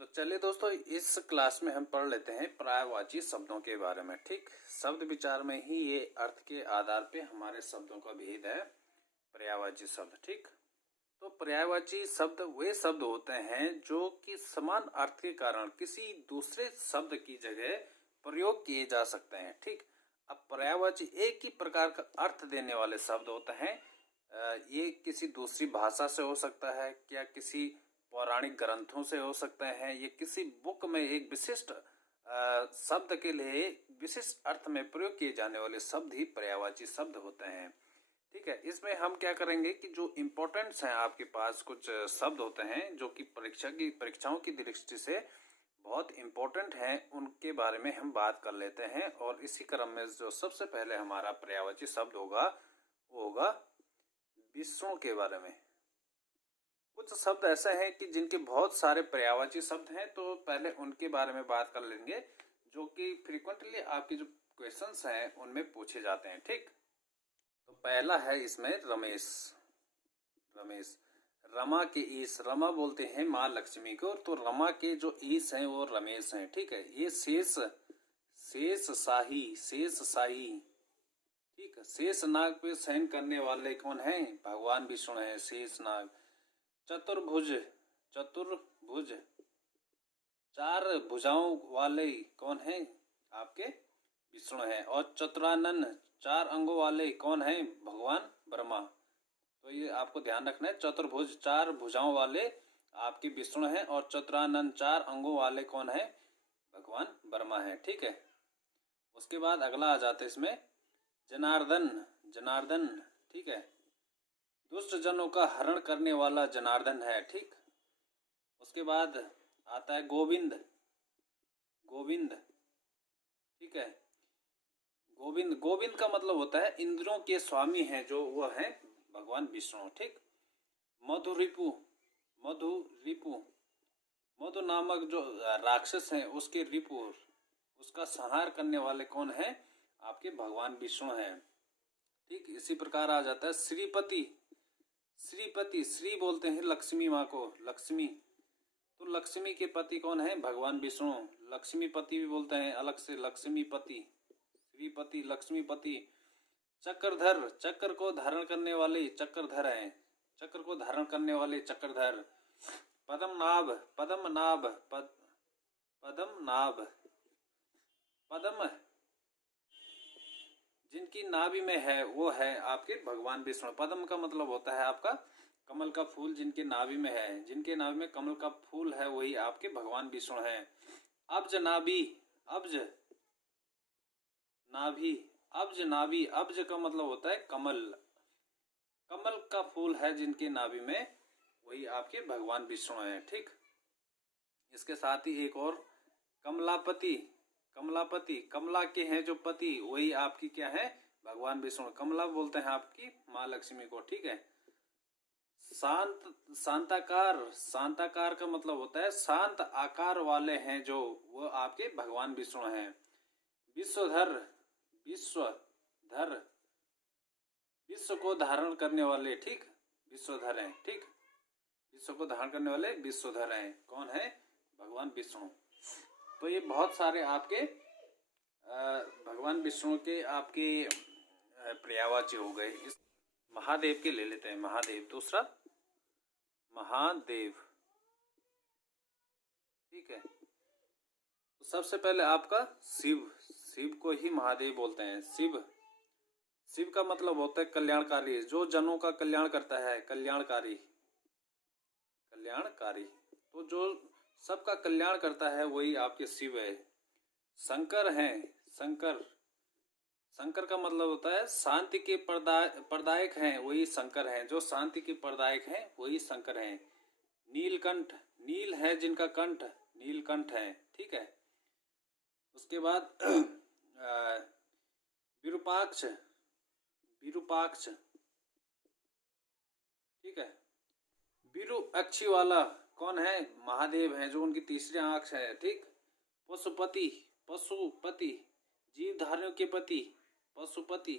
तो चलिए दोस्तों, इस क्लास में हम पढ़ लेते हैं पर्यायवाची शब्दों के बारे में। ठीक, शब्द विचार में ही ये अर्थ के आधार पे हमारे शब्दों का भेद है पर्यायवाची शब्द। ठीक, तो पर्यायवाची शब्द वे शब्द होते हैं जो कि समान अर्थ के कारण किसी दूसरे शब्द की जगह प्रयोग किए जा सकते हैं। ठीक, अब पर्यायवाची एक ही प्रकार का अर्थ देने वाले शब्द होते हैं। ये किसी दूसरी भाषा से हो सकता है, क्या किसी पौराणिक ग्रंथों से हो सकते हैं, ये किसी बुक में एक विशिष्ट शब्द के लिए विशिष्ट अर्थ में प्रयोग किए जाने वाले शब्द ही पर्यायवाची शब्द होते हैं। ठीक है, इसमें हम क्या करेंगे कि जो इम्पोर्टेंट्स हैं, आपके पास कुछ शब्द होते हैं जो कि परीक्षाओं की दृष्टि से बहुत इम्पोर्टेंट हैं, उनके बारे में हम बात कर लेते हैं। और इसी क्रम में जो सबसे पहले हमारा पर्यायवाची शब्द होगा वो होगा विष्णु के बारे में। कुछ शब्द ऐसे हैं कि जिनके बहुत सारे पर्यायवाची शब्द हैं, तो पहले उनके बारे में बात कर लेंगे जो कि फ्रीक्वेंटली आपके जो क्वेश्चंस हैं उनमें पूछे जाते हैं। ठीक, तो पहला है इसमें रमेश। रमेश, रमा के ईश, रमा बोलते हैं माँ लक्ष्मी को, तो रमा के जो ईश हैं वो रमेश हैं। ठीक है, ये शेष शेष शाही, शेष शाही। ठीक है, शेष नाग पे शयन करने वाले कौन हैं? भगवान विष्णु हैं, शेष नाग। चतुर्भुज, चतुर्भुज, चार भुजाओं वाले कौन हैं? आपके विष्णु हैं। और चतुरानन, चार अंगों वाले कौन हैं? भगवान ब्रह्मा। तो ये आपको ध्यान रखना है, चतुर्भुज चार भुजाओं वाले आपके विष्णु हैं और चतुरानन चार अंगों वाले कौन है? भगवान ब्रह्मा है। ठीक है, उसके बाद अगला आ जाता है इसमें जनार्दन। जनार्दन, ठीक है, दुष्ट जनों का हरण करने वाला जनार्दन है। ठीक, उसके बाद आता है गोविंद। गोविंद, ठीक है, गोविंद, गोविंद का मतलब होता है इंद्रियों के स्वामी हैं जो वो हैं भगवान विष्णु। ठीक, मधु रिपु, मधु रिपु, मधु नामक जो राक्षस हैं उसके रिपु, उसका संहार करने वाले कौन है? आपके भगवान विष्णु हैं। ठीक, इसी प्रकार आ जाता है श्रीपति। श्रीपति, श्री बोलते हैं लक्ष्मी माँ को, लक्ष्मी, तो लक्ष्मी के पति कौन है? भगवान विष्णु। लक्ष्मीपति भी बोलते हैं अलग से, लक्ष्मीपति, श्रीपति, लक्ष्मीपति। चक्रधर, चक्र को धारण करने वाले चक्रधर हैं, चक्र को धारण करने वाले चक्रधर। पद्मनाभ, पद्मनाभ, पद्मनाभ, पद्म जिनकी नाभि में है वो है आपके भगवान विष्णु। पद्म का मतलब होता है आपका कमल का फूल, जिनके नाभि में है, जिनके नाभि में कमल का फूल है वही आपके भगवान विष्णु हैं। अब्ज नाभि, अब्ज नाभि, अब्ज नाभि, अब्ज का मतलब होता है कमल, कमल का फूल है जिनके नाभि में वही आपके भगवान विष्णु हैं। ठीक, इसके साथ ही एक और कमलापति। कमलापति, कमला के हैं जो पति वही आपकी क्या है? भगवान विष्णु। कमला बोलते हैं आपकी माँ लक्ष्मी को। ठीक है, शांत, शांताकार, शांताकार का मतलब होता है शांत आकार वाले हैं जो वो आपके भगवान विष्णु हैं। विश्वधर, विश्वधर, विश्व को धारण करने वाले, ठीक, विश्वधर हैं। ठीक, विश्व को धारण करने वाले विश्वधर हैं, कौन है? भगवान विष्णु। तो ये बहुत सारे आपके भगवान विष्णु के आपके पर्यायवाची हो गए। इस महादेव के ले लेते हैं। महादेव, दूसरा महादेव। ठीक है, तो सबसे पहले आपका शिव, शिव को ही महादेव बोलते हैं। शिव, शिव का मतलब होता है कल्याणकारी, जो जनों का कल्याण करता है, कल्याणकारी, कल्याणकारी, तो जो सबका कल्याण करता है वही आपके शिव है। शंकर हैं, शंकर, शंकर का मतलब होता है शांति के प्रदायक हैं वही शंकर हैं, जो शांति के प्रदायक हैं वही शंकर हैं। नीलकंठ, नील है जिनका कंठ, नीलकंठ है। ठीक है, उसके बाद विरूपाक्ष, विरूपाक्ष, ठीक है, विरु अक्षी वाला कौन है? महादेव हैं, जो उनकी तीसरी आंख है। ठीक, पशुपति, पशुपति, जीव धारियों के पति, पशुपति,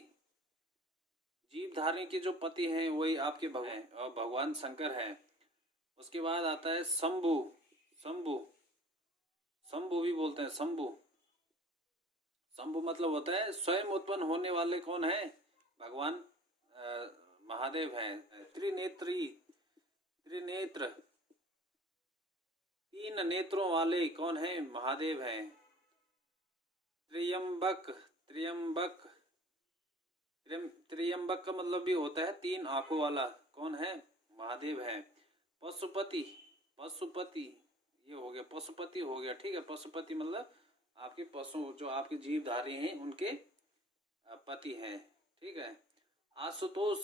जीव धारियों के जो पति हैं वही आपके भगवान और भगवान शंकर हैं। उसके बाद आता है शंभु, शंभु, शंभु। शंभु मतलब होता है स्वयं उत्पन्न होने वाले कौन है? भगवान महादेव हैं। त्रिनेत्री, त्रिनेत्र, तीन नेत्रों वाले कौन है? महादेव हैं। त्र्यंबक, त्र्यंबक, त्र्यंबक का मतलब भी होता है तीन आंखों वाला, कौन है? महादेव हैं। पशुपति, पशुपति ये हो गया, पशुपति हो गया, ठीक है। पशुपति मतलब आपके पशु जो आपके जीवधारी हैं उनके पति हैं, ठीक है। आशुतोष,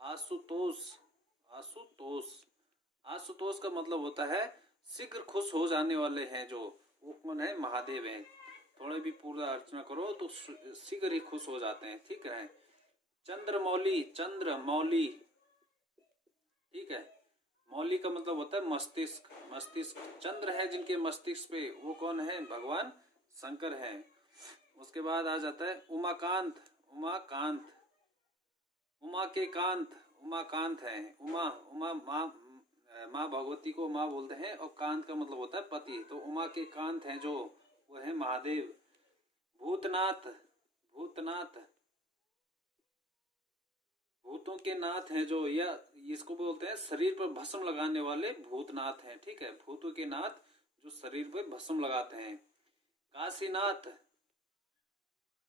आशुतोष, आशुतोष, आशुतोष का मतलब होता है शीघ्र खुश हो जाने वाले हैं जो, वो कौन है? महादेव हैं। थोड़े भी पूजा अर्चना करो तो शीघ्र ही खुश हो जाते हैं, ठीक है। चंद्रमौली, चंद्रमौली, ठीक है। मौली का मतलब होता है मस्तिष्क, मस्तिष्क। चंद्र है जिनके मस्तिष्क पे, वो कौन है? भगवान शंकर हैं। उसके बाद आ जाता है उमाकांत, उमाकांत, उमा के कांत, उमाकांत है। उमा, उमा माँ भगवती को माँ बोलते हैं, और कांत का मतलब होता है पति, तो उमा के कांत हैं जो, वो है महादेव। भूतनाथ, भूतनाथ, भूतों के नाथ हैं जो, या इसको बोलते हैं शरीर पर भस्म लगाने वाले भूतनाथ हैं, ठीक है। भूतों के नाथ जो शरीर पर भस्म लगाते हैं। काशीनाथ,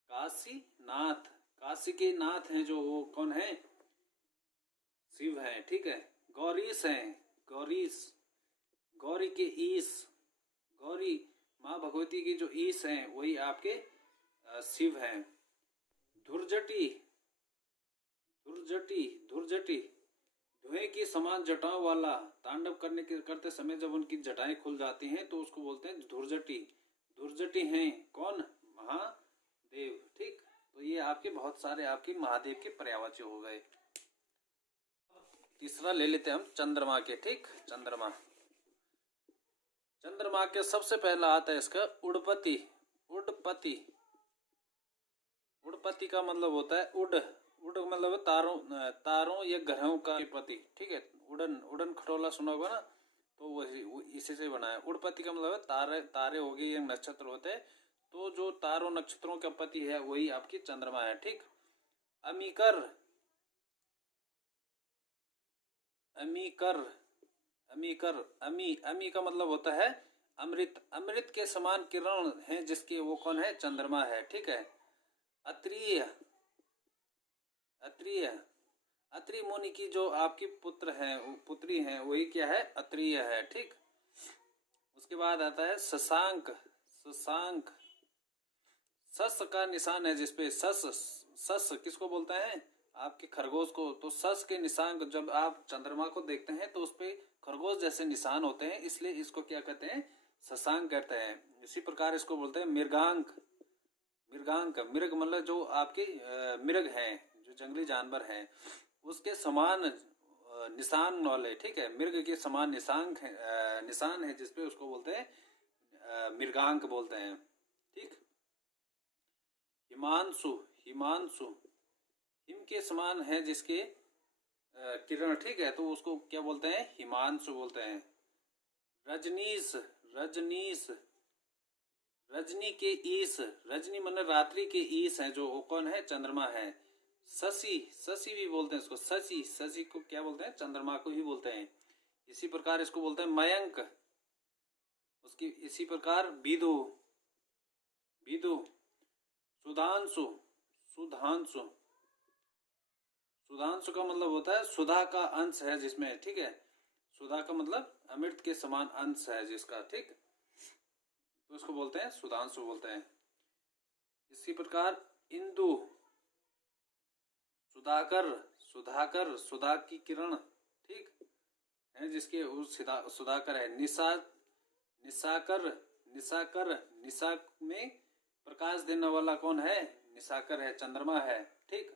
काशीनाथ, काशी के नाथ हैं जो, वो कौन है? शिव हैं, ठीक है। गौरीश हैं, गौरीश, गौरी के ईश, गौरी माँ भगवती की जो ईश हैं वही आपके शिव हैं। धुर्जटी, धुर्जटी, धुर्जटी, धुएं की समान जटाओं वाला, तांडव करते समय जब उनकी जटाएं खुल जाती हैं तो उसको बोलते हैं धुर्जटी। धुर्जटी हैं कौन? महादेव, ठीक। तो ये आपके बहुत सारे आपके महादेव के पर्यायवाची हो गए। तीसरा ले लेते हैं हम चंद्रमा के, ठीक। चंद्रमा, चंद्रमा के सबसे पहला आता है इसका उड़पति, उड़पति, उड़पति का मतलब होता है उड़, उड़ मतलब तारों, तारों या ग्रहों का पति, ठीक है। उड़न, उड़न खटोला सुना होगा ना, तो वही इसी से बना है। उड़पति का मतलब है तारे, तारे हो गए या नक्षत्र होते हैं, तो जो तारों नक्षत्रों का पति है वही आपकी चंद्रमा है, ठीक। अमीकर, अमीकर, अमीकर, अमी, अमी का मतलब होता है अमृत, अमृत के समान किरण है जिसके, वो कौन है? चंद्रमा है, ठीक है। अत्रिय, अत्रिय, अत्रि मुनि की जो आपकी पुत्र है, पुत्री है, वही क्या है? अत्रिय है, ठीक। उसके बाद आता है शशांक, शशांक, सस का निशान है जिसपे, सस, सस किसको बोलता है? आपके खरगोश को। तो सस के निशान, जब आप चंद्रमा को देखते हैं तो उसपे खरगोश जैसे निशान होते हैं, इसलिए इसको क्या कहते हैं? शशांक कहते हैं। इसी प्रकार इसको बोलते हैं मृगांक, मृगांक, मृग मतलब जो आपके मृग हैं, जो जंगली जानवर हैं, उसके समान निशान वाले, ठीक है। मृग के समान निशान है जिसपे उसको बोलते हैं मृगांक बोलते हैं, ठीक। हिमांशु, हिमांशु, हिम के समान है जिसके किरण, ठीक है, तो उसको क्या बोलते हैं? हिमांशु बोलते हैं। रजनीश, रजनीश, रजनी के ईश, रजनी मन रात्रि के ईश है जो, वो कौन है? चंद्रमा है। शशि, शशि भी बोलते हैं इसको, शशि, शशि को क्या बोलते हैं? चंद्रमा को ही बोलते हैं। इसी प्रकार इसको बोलते हैं मयंक, उसकी इसी प्रकार विदु, विदु, सुधांशु, सुधांशु, सुधांशु का मतलब होता है सुधा का अंश है जिसमें, ठीक है। सुधा का मतलब अमृत के समान अंश है जिसका, ठीक, तो उसको बोलते हैं सुधांशु बोलते हैं। इसी प्रकार इंदु, सुधाकर, सुधाकर, सुधा की किरण, ठीक है, जिसके उस सुधाकर है। निशा, निशाकर, निशाकर, निशा में प्रकाश देने वाला कौन है? निशाकर है, चंद्रमा है, ठीक।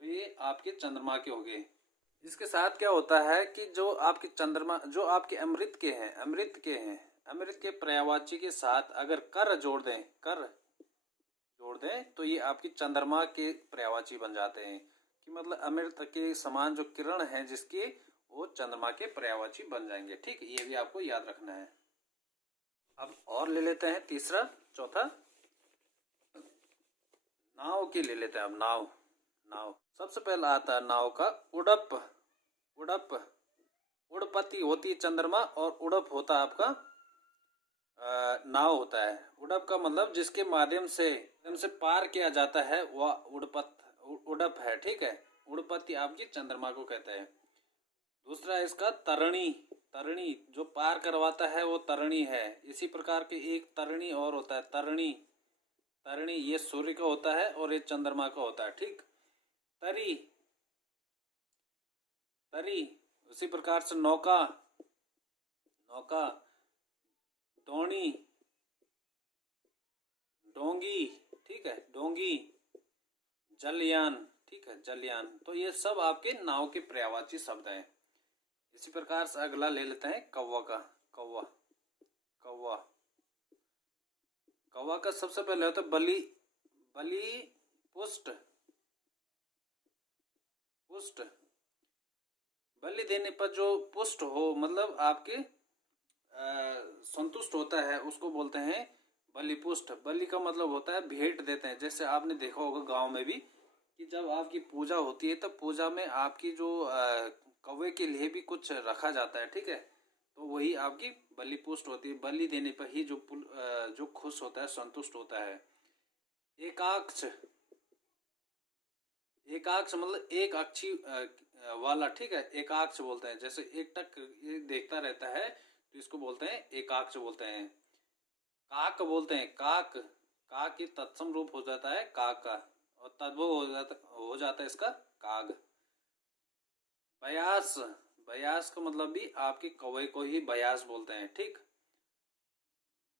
तो ये आपके चंद्रमा के हो गए। इसके साथ क्या होता है कि जो आपके चंद्रमा, जो आपके अमृत के हैं, अमृत के हैं, अमृत के पर्यायवाची के साथ अगर कर जोड़ दें, कर जोड़ दें, तो ये आपकी चंद्रमा के पर्यायवाची बन जाते हैं, कि मतलब अमृत के समान जो किरण है जिसकी, वो चंद्रमा के पर्यायवाची बन जाएंगे, ठीक। ये भी आपको याद रखना है। अब और ले लेते हैं तीसरा, चौथा नाव की ले लेते हैं। अब नाव, नाव सबसे पहला आता है नाव का उड़प। उड़प, उड़पति होती है चंद्रमा और उड़प होता है आपका नाव होता है। उड़प का मतलब जिसके माध्यम से पार किया जाता है वह उड़प है, ठीक है। उड़पति आपकी चंद्रमा को कहते हैं। दूसरा इसका तरणी। तरणी जो पार करवाता है वो तरणी है। इसी प्रकार के एक तरणी और होता है, तरणी। तरणी ये सूर्य का होता है और ये चंद्रमा का होता है, ठीक। तरी, तरी उसी प्रकार से नौका, नौका, डोणी, डोंगी, ठीक है, डोंगी, जलयान, ठीक है, जलयान। तो ये सब आपके नाव के पर्यायवाची शब्द हैं। इसी प्रकार से अगला ले लेते हैं कौवा का। कौवा, कौवा, कौवा का सबसे पहले होता है बलि। बलि, पुष्ट, पुष्ट। बलि देने पर जो पुष्ट हो, मतलब आपके संतुष्ट होता है, उसको बोलते हैं बलिपुष्ट। बलि का मतलब होता है भेंट देते हैं। जैसे आपने देखा होगा गांव में भी कि जब आपकी पूजा होती है तब पूजा में आपकी जो कौवे के लिए भी कुछ रखा जाता है, ठीक है। तो वही आपकी बलिपुष्ट होती है। बलि देने पर ही जो खुश होता है, संतुष्ट होता है। एकाक्ष, एकाक्ष मतलब एक अक्षी वाला, ठीक है, एकाक्ष बोलते हैं। जैसे एक टक देखता रहता है तो इसको बोलते हैं एकाक्ष बोलते हैं। काक बोलते हैं, काक। काक की तत्सम रूप हो जाता है काक का और तद्भव हो जाता है इसका काग। बयास, बयास का मतलब भी आपके कौवे को ही बयास बोलते हैं, ठीक।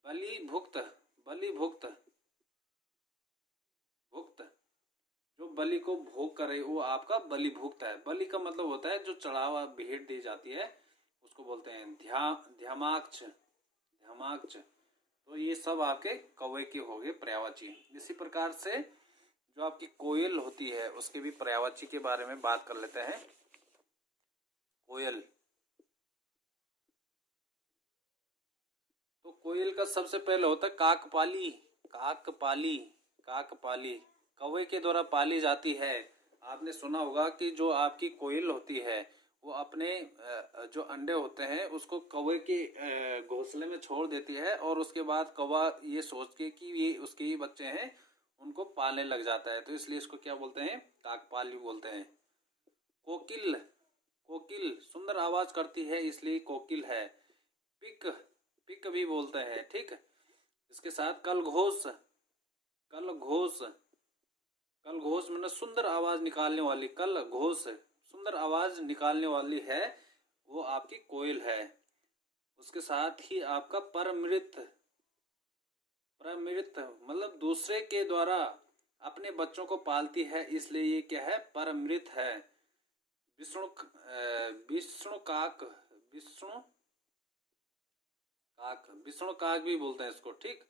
बलिभुक्त, बलिभुक्त, भुक्त जो बलि को भोग करे वो आपका बलिभुक्त है। बलि का मतलब होता है जो चढ़ावा भेंट दी जाती है उसको बोलते हैं ध्यामाक्ष, ध्यामाक्ष। तो ये सब आपके कौवे के हो गए पर्यायवाची। इसी प्रकार से जो आपकी कोयल होती है उसके भी पर्यायवाची के बारे में बात कर लेते हैं। कोयल, तो कोयल का सबसे पहले होता है काकपाली। काकपाली, काकपाली कौवे के द्वारा पाली जाती है। आपने सुना होगा कि जो आपकी कोयल होती है वो अपने जो अंडे होते हैं उसको कौवे के घोंसले में छोड़ देती है और उसके बाद कौवा ये सोच के कि ये उसके ही बच्चे हैं उनको पालने लग जाता है। तो इसलिए इसको क्या बोलते हैं, काकपाली बोलते हैं। कोकिल, कोकिल सुंदर आवाज करती है इसलिए कोकिल है। पिक, पिक भी बोलते हैं, ठीक। इसके साथ कलघोष, कलघोष, कलघोष मतलब सुंदर आवाज निकालने वाली। कलघोष सुंदर आवाज निकालने वाली है, वो आपकी कोयल है। उसके साथ ही आपका परमृत, परमृत मतलब दूसरे के द्वारा अपने बच्चों को पालती है इसलिए ये क्या है, परमृत है। विष्णु, विष्णु काक, विष्णु काक, विष्णु काक भी बोलते हैं इसको, ठीक।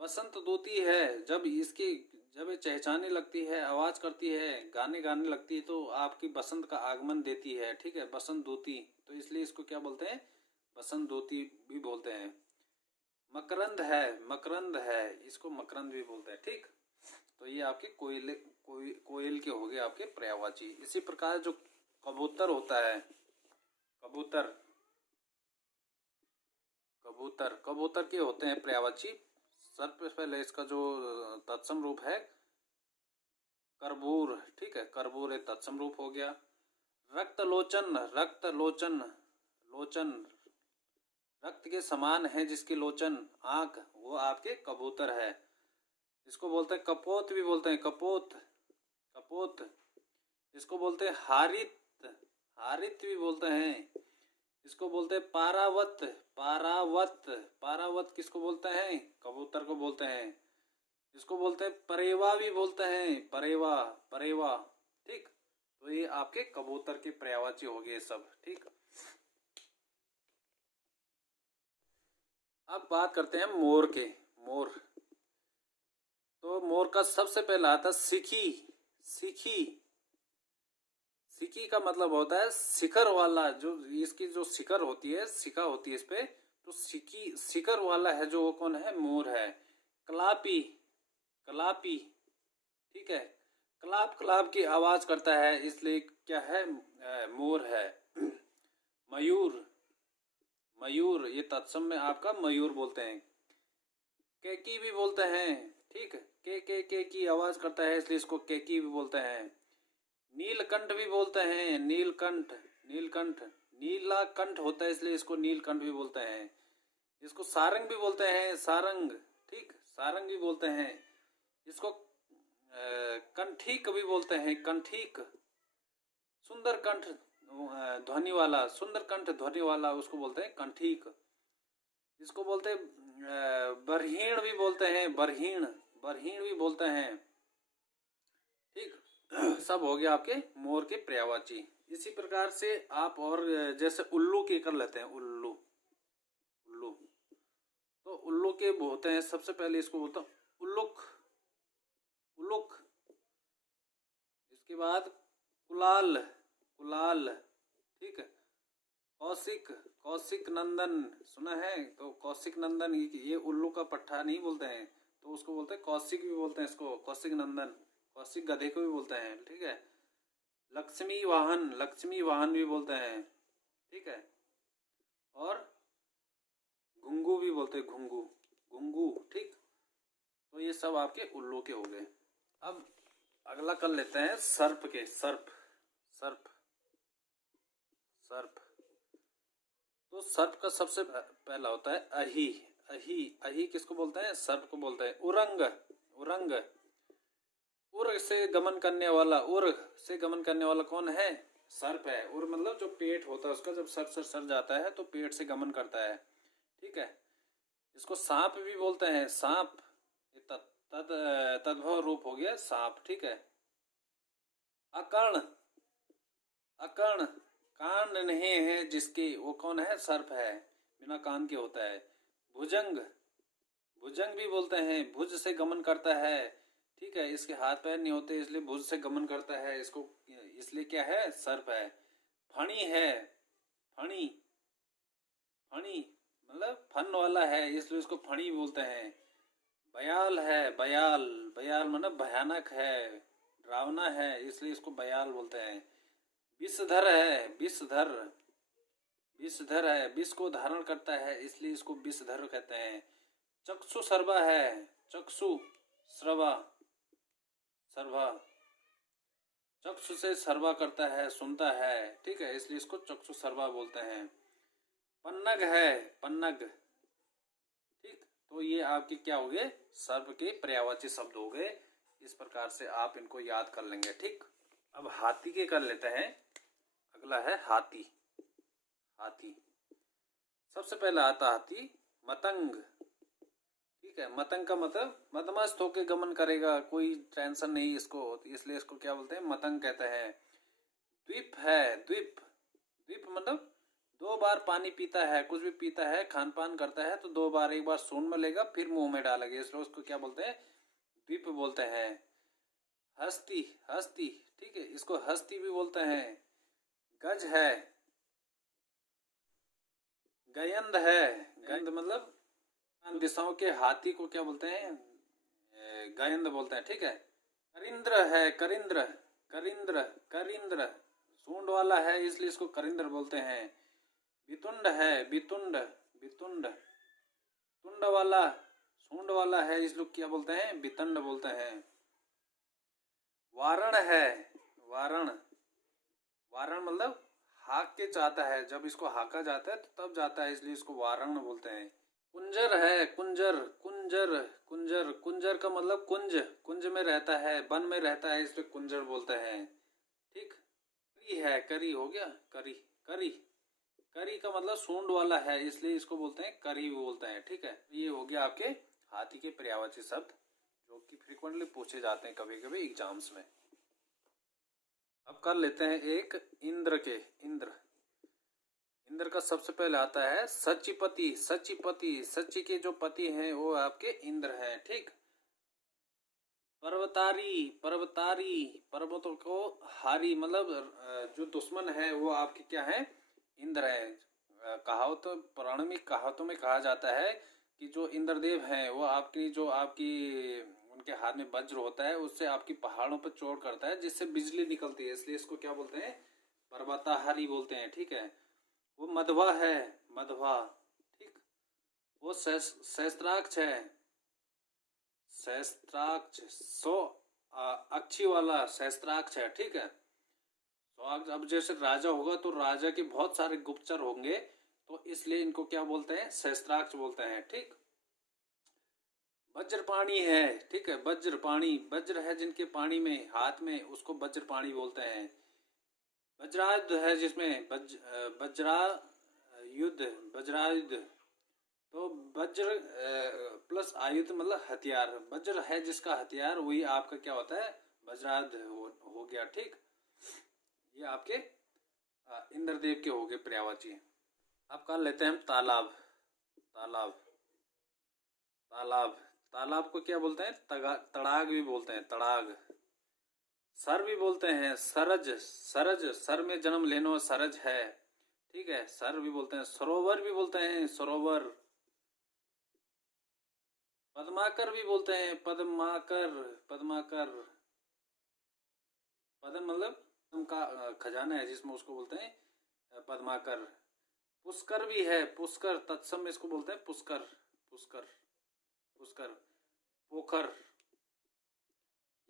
बसंत दूती है, जब ये चहचहाने लगती है, आवाज करती है, गाने गाने लगती है तो आपकी बसंत का आगमन देती है, ठीक है, बसंत दूती। तो इसलिए इसको क्या बोलते हैं, बसंत दूती भी बोलते हैं। मकरंद है, मकरंद है, इसको मकरंद भी बोलते हैं, ठीक। तो ये आपके कोयल के हो गए आपके पर्यायवाची। इसी प्रकार जो कबूतर होता है, कबूतर, कबूतर, कबूतर के होते हैं पर्यायवाची। सबसे पहले इसका जो तत्सम रूप है करबूर, ठीक है, करबूर एक तत्सम रूप हो गया। रक्त लोचन, रक्त लोचन, लोचन रक्त के समान है जिसकी लोचन आंख, वो आपके कबूतर है। इसको बोलते हैं कपोत भी बोलते हैं, कपोत, कपोत। इसको बोलते हैं हारित, हारित भी बोलते हैं। इसको बोलते हैं पारावत, पारावत, पारावत किसको बोलते हैं, कबूतर को बोलते हैं। इसको बोलते हैं परेवा भी बोलते हैं, परेवा, परेवा, ठीक। तो ये आपके कबूतर के पर्यायवाची हो गए सब, ठीक। अब बात करते हैं मोर के। मोर, तो मोर का सबसे पहला आता है सिखी। सिखी, सिखी का मतलब होता है शिखर वाला। जो इसकी जो शिखर होती है, शिखा होती है इस पे, जो शिकर वाला है जो वो कौन है? मोर है। कलापी, कलापी, ठीक है, कलाप कलाप की आवाज करता है इसलिए क्या है? मोर है। मयूर, मयूर ये तत्सम में आपका मयूर बोलते हैं। केकी भी बोलते हैं, ठीक, के की आवाज करता है इसलिए इसको केकी भी बोलते हैं। नीलकंठ भी बोलते हैं, नीलकंठ, नीलकंठ, नीला कंठ होता है इसलिए इसको नीलकंठ भी बोलते हैं। इसको सारंग भी बोलते हैं, सारंग, ठीक, सारंग भी बोलते हैं। इसको कंठीक भी बोलते हैं, कंठीक, सुंदर कंठ ध्वनि वाला, सुंदर कंठ ध्वनि वाला उसको बोलते हैं कंठीक। इसको बोलते हैं बरहीण भी बोलते हैं, बरहीण, बरहीण भी बोलते हैं, ठीक। सब हो गया आपके मोर के पर्यायवाची। इसी प्रकार से आप और जैसे उल्लू के कर लेते हैं, उल्लू, उल्लू, तो उल्लू के होते हैं, सबसे पहले इसको बोलता हूँ उल्लुक, उल्लुक। इसके बाद कुलाल, कुलाल, ठीक है। कौशिक, कौशिक नंदन सुना है? तो कौशिक नंदन ये उल्लू का पट्टा नहीं बोलते हैं, तो उसको बोलते हैं कौशिक भी बोलते हैं इसको, कौशिक नंदन, कौशिक गधे को भी बोलते हैं, ठीक है। लक्ष्मी वाहन, लक्ष्मी वाहन भी बोलते हैं, ठीक है। और घुंगू भी बोलते हैं, घुंगू, घुंगू, ठीक। तो ये सब आपके उल्लू के हो गए। अब अगला कर लेते हैं सर्प के, सर्प, सर्प, सर्प। तो सर्प का सबसे पहला होता है अही, अही, अही किसको बोलते हैं? सर्प को बोलते हैं। उरंग, उरंग, उर से गमन करने वाला, उर से गमन करने वाला कौन है? सर्प है। उर मतलब जो पेट होता है उसका, जब सर जाता है तो पेट से गमन करता है, ठीक है। इसको सांप भी बोलते हैं, सांप, तद्भव रूप हो गया सांप, ठीक है। अकर्ण, अकर्ण, कान नहीं है जिसके, वो कौन है? सर्प है, बिना कान के होता है। भुजंग, भुजंग भी बोलते हैं, भुज से गमन करता है, ठीक है। इसके हाथ पैर नहीं होते इसलिए भुज से गमन करता है, इसको इसलिए क्या है? सर्प है। फणी है, फणी, फणी मतलब फन वाला है इसलिए इसको फणी बोलते हैं। बयाल है, बयाल, बयाल मतलब भयानक है, डरावना है इसलिए इसको बयाल बोलते हैं। विषधर है, विषधर, विषधर है, विष को धारण करता है इसलिए इसको विषधर कहते हैं। चक्षु सर्वा है, चक्षु श्रवा, सर्वा, चक्षु से सर्वा करता है, सुनता है, ठीक है, इसलिए इसको चक्षु सर्वा बोलते हैं। पन्नग है, पन्नग, ठीक। तो ये आपके क्या हो गए? सर्प के पर्यायवाची शब्द हो गए। इस प्रकार से आप इनको याद कर लेंगे, ठीक। अब हाथी के कर लेते हैं। अगला है हाथी, हाथी। सबसे पहला आता हाथी मतंग, ठीक है। मतंग का मतलब मदमस्त होके गमन करेगा, कोई टेंशन नहीं इसको, इसलिए इसको क्या बोलते हैं? मतंग कहते हैं। द्वीप है, द्वीप, द्वीप मतलब 2 बार पानी पीता है, कुछ भी पीता है, खान पान करता है तो 2 बार, एक बार सूंड में लेगा फिर मुंह में डालेगा, इसलिए उसको क्या बोलते हैं? द्वीप बोलते हैं। हस्ती, हस्ती, ठीक है, इसको हस्ती भी बोलते हैं। गज है, गयंद है, गयंद मतलब दिशाओं के हाथी को क्या बोलते हैं? गयंद बोलते हैं, ठीक है। करिंद्र है, करिंद्र, करिंद्र, करिंद्र, सूंड वाला है इसलिए इसको करिंद्र बोलते हैं। वितुंड है, वितुंड, वितुंड, तुंड वाला, सूंड वाला है इसलिए क्या बोलते हैं? वितंड बोलते हैं। वारण है, वारण, वारण मतलब हाक के चाहता है, जब इसको हाका जाता है तो तब जाता है इसलिए इसको वारण बोलते हैं। कुंजर है, कुंजर, कुंजर, कुंजर, कुंजर का मतलब कुंज, कुंज में रहता है, वन में रहता है इसलिए कुंजर बोलते हैं, ठीक। करी है, करी हो गया, करी, करी, करी का मतलब सूंड वाला है इसलिए इसको बोलते हैं करी बोलते हैं, ठीक है। ये हो गया आपके हाथी के पर्यायवाची शब्द जो कि फ्रीक्वेंटली पूछे जाते हैं कभी कभी एग्जाम्स में। अब कर लेते हैं एक इंद्र के, इंद्र। इंद्र का सबसे पहले आता है सचिपति, सचिपति, सची के जो पति हैं वो आपके इंद्र हैं, ठीक। पर्वतारी, पर्वतारी, पर्वतों को हारी मतलब जो दुश्मन है वो आपके क्या है? इंद्र है। कहावतों, पौराणिक कहावतों में कहा जाता है कि जो इंद्रदेव हैं वो आपकी उनके हाथ में वज्र होता है, उससे आपकी पहाड़ों पर चोट करता है जिससे बिजली निकलती है, इसलिए इसको क्या बोलते हैं, पर्वताहारी बोलते हैं। ठीक है, वो मध्वा है, मध्वा। ठीक, वो सहस्त्राक्ष है, सहस्त्राक्ष, सो अक्षी वाला सहस्त्राक्ष है। ठीक है, तो अब जैसे राजा होगा तो राजा के बहुत सारे गुप्तचर होंगे, तो इसलिए इनको क्या बोलते हैं, सहस्त्राक्ष बोलते हैं। ठीक, वज्रपाणी है। ठीक है, वज्रपाणी, वज्र है जिनके पानी में हाथ में, उसको वज्रपाणी बोलते हैं। वज्रायुध है जिसमें वज्रायुध, तो वज्र प्लस आयुध मतलब हथियार, वज्र है जिसका हथियार, वही आपका क्या होता है, वज्रायुध हो गया। ठीक, ये आपके इंद्रदेव के हो गए पर्यायवाची। अब कर लेते हैं हम तालाब। तालाब, तालाब, तालाब को क्या बोलते हैं, तड़ाग भी बोलते हैं, तड़ाग। सर भी बोलते हैं, सरज, सरज, सर में जन्म लेने वाला सरज है। ठीक है, सर भी बोलते हैं। सरोवर भी बोलते हैं, सरोवर। पद्माकर भी बोलते हैं, पद्माकर, पद्माकर। पद्म मतलब का खजाना है जिसमें, उसको बोलते हैं पद्माकर। पुष्कर भी है, पुष्कर, तत्सम इसको बोलते हैं पुष्कर, पुष्कर, पुष्कर। पोखर,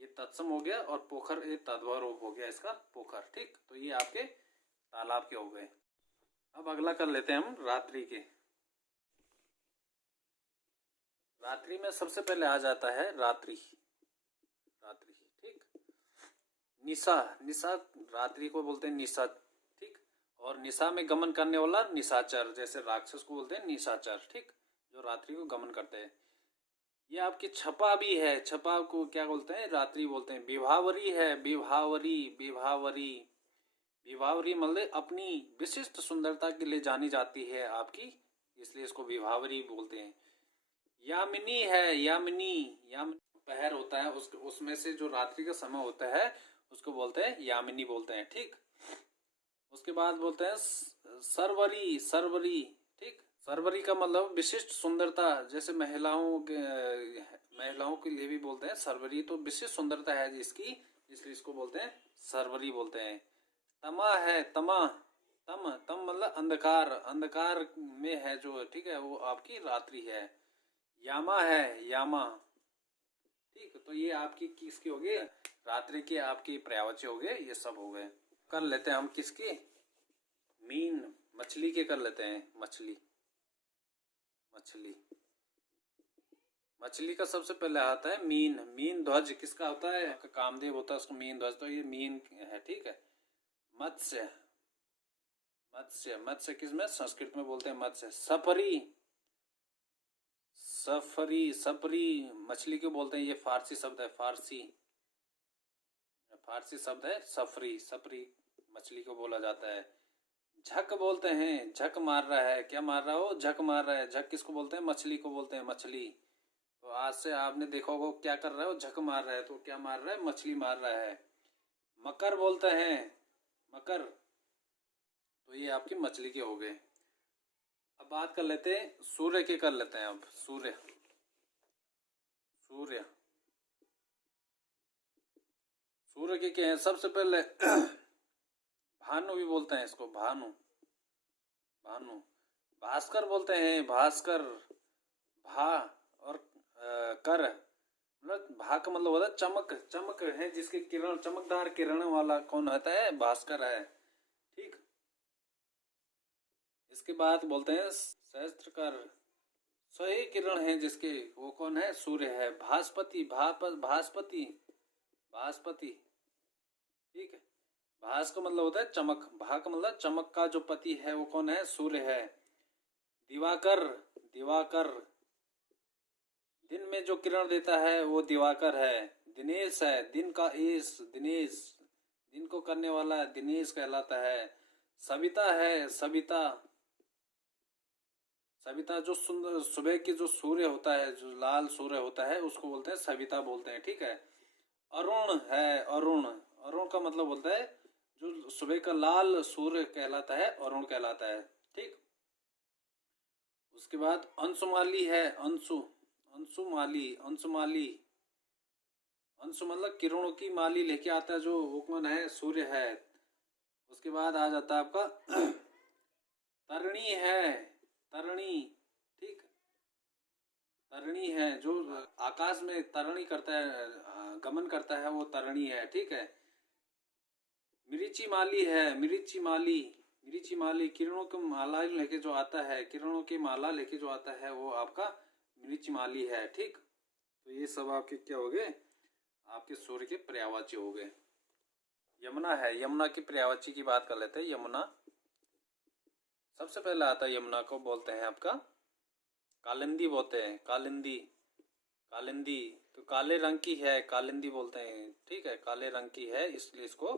ये तत्सम हो गया, और पोखर ये तद्भव रूप हो गया इसका, पोखर। ठीक, तो ये आपके तालाब के हो गए। अब अगला कर लेते हैं हम रात्रि के। रात्रि में सबसे पहले आ जाता है रात्रि, रात्रि। ठीक, निशा, निशा, रात्रि को बोलते हैं निशा। ठीक, और निशा में गमन करने वाला निशाचर, जैसे राक्षस को बोलते हैं निशाचर। ठीक, जो रात्रि को गमन करते हैं। ये आपकी छपा भी है, छपा को क्या बोलते हैं, रात्रि बोलते हैं। विभावरी है, विभावरी, विभावरी, विभावरी मतलब अपनी विशिष्ट सुंदरता के लिए जानी जाती है आपकी, इसलिए इसको विभावरी बोलते हैं। यामिनी है, यामिनी, पहर होता है उसमें से जो रात्रि का समय होता है उसको बोलते हैं यामिनी बोलते हैं। ठीक, उसके बाद बोलते हैं सरवरी, सरवरी। ठीक, सरवरी का मतलब विशिष्ट सुंदरता, जैसे महिलाओं के लिए भी बोलते हैं सरवरी, तो विशिष्ट सुंदरता है जिसकी, इसलिए इसको बोलते हैं सरवरी बोलते हैं। तमा है, तमा, तम, तम मतलब अंधकार, अंधकार में है जो, ठीक है, वो आपकी रात्रि है। यामा है, यामा। ठीक, तो ये आपकी किसकी हो गई, रात्रि की आपकी पर्यायवाची हो गए, ये सब हो गए। कर लेते हैं हम किसकी, मीन, मछली के कर लेते हैं, मछली, मछली, मछली का सबसे पहले आता है मीन। मीन ध्वज किसका होता है, कामदेव होता है उसका मीन ध्वज, तो ये मीन है। ठीक है, मत्स्य, मत्स्य, मत्स्य किसमें, संस्कृत में बोलते हैं मत्स्य। सफरी, सफरी, सफरी मछली को बोलते हैं, ये फारसी शब्द है, फारसी, फारसी शब्द है सफरी, सफरी मछली को बोला जाता है। झक बोलते हैं, झक मार रहा है, क्या मार रहा हो, झक मार रहा है। झक किसको बोलते हैं, मछली को बोलते हैं, मछली। तो आज से आपने देखा होगा क्या कर रहा है, वो झक मार रहा है, तो क्या मार रहा है, मछली मार रहा है। मकर बोलते हैं, मकर, तो ये आपकी मछली के हो गए। अब बात कर लेते हैं सूर्य के, कर लेते हैं अब सूर्य, सूर्य, सूर्य के क्या है, सबसे पहले भानु भी बोलते हैं इसको, भानु, भानु। भास्कर बोलते हैं, भास्कर, भा और कर, मतलब भा का मतलब होता है चमक, चमक है जिसके किरण, चमकदार किरण वाला कौन होता है, भास्कर है। ठीक, इसके बाद बोलते हैं सहस्त्रकर, सही किरण है जिसके, वो कौन है, सूर्य है। भास्पति, भास्पति, भास्पति। ठीक है, भास का मतलब होता है चमक, भा का मतलब चमक का जो पति है वो कौन है, सूर्य है। दिवाकर, दिवाकर, दिन में जो किरण देता है वो दिवाकर है। दिनेश है, दिन का ईश, दिनेश, दिन को करने वाला दिनेश कहलाता है। सविता है, सविता, सविता जो सुंदर सुबह की जो सूर्य होता है, जो लाल सूर्य होता है उसको बोलते हैं सविता बोलते हैं। ठीक है, अरुण है, अरुण, अरुण का मतलब बोलता है जो सुबह का लाल सूर्य कहलाता है, अरुण कहलाता है। ठीक, उसके बाद अंशुमाली है, अंशुमाली, अंशुमाली, अंशु मतलब किरणों की माली लेके आता है, जो वो कौन है? सूर्य है। उसके बाद आ जाता है आपका तरणी है, तरणी, ठीक, तरणी है, जो आकाश में तरणी करता है, गमन करता है, वो तरणी है, ठीक है। मिरीची माली है, मिरीची माली, मिरीची माली, किरणों की माला लेके जो आता है, किरणों की माला लेके जो आता है, वो आपका मिरीची माली है, ठीक। तो ये सब आपके क्या हो गए? आपके सूर्य के पर्यायवाची हो गए। यमुना है, यमुना की पर्यायवाची की बात कर लेते हैं। यमुना सबसे पहले आता है, यमुना को बोलते हैं आपका कालिंदी, बोलते हैं कालिंदी, कालिंदी। तो काले रंग की है, कालिंदी बोलते हैं, ठीक है, काले रंग की है, इसलिए इसको